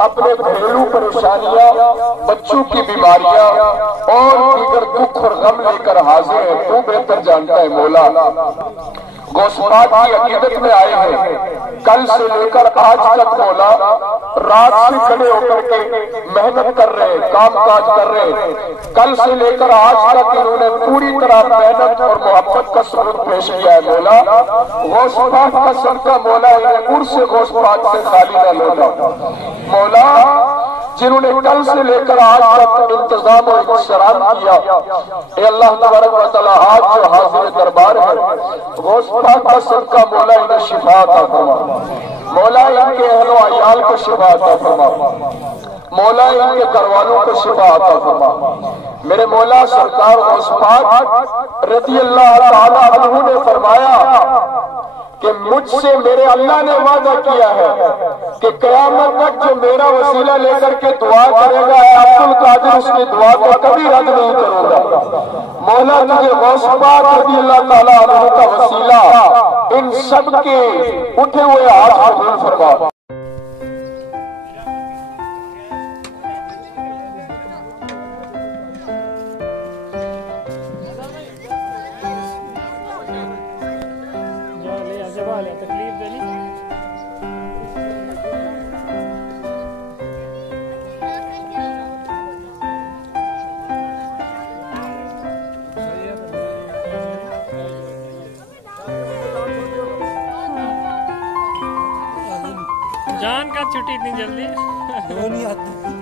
अपने घरेलू परेशानियां, बच्चों की बीमारियां और दीगर दुख और गम लेकर हाजिर है। तू बेहतर जानता है मौला। गौसपाक की अकीदत में आए हैं, कल से लेकर आज तक मौला रात से खड़े होकर के मेहनत कर रहे हैं, काम काज कर रहे हैं। कल से लेकर आज तक इन्होंने पूरी तरह मेहनत और मोहब्बत का सबूत पेश किया है मौला। गौसपाक का सदका मौला इन्हें उर्स गौसपाक से खाली न लौटा मौला। जिन्होंने कल से लेकर आज तक इंतजाम और इंतजाम किया, अल्लाह तबारक व तआला आज जो हाजिर दरबार है, गौसपाक का सदका मौला इन्हें शिफा अता फरमा, मौला इनके अहलो अयाल को शिफा अता फरमा, मौला इनके घरवालों को शिफा अता फरमा। मेरे मौला सरकार गौसपाक रज़ी अल्लाह तआला अन्हु ने फरमाया कि मुझसे मेरे अल्लाह ने वादा किया है कि क़यामत तक जो मेरा वसीला लेकर के दुआ करेगा, अब्दुल कादिर उसकी दुआ को कभी रद्द नहीं करूंगा। मौला तुझे गौसपाक रज़ी अल्लाह तआला अन्हु का वसीला इन सब के उठे हुए हाथ कबूल फरमा। तकलीफ देनी जान का छुट्टी इतनी जल्दी नहीं आती।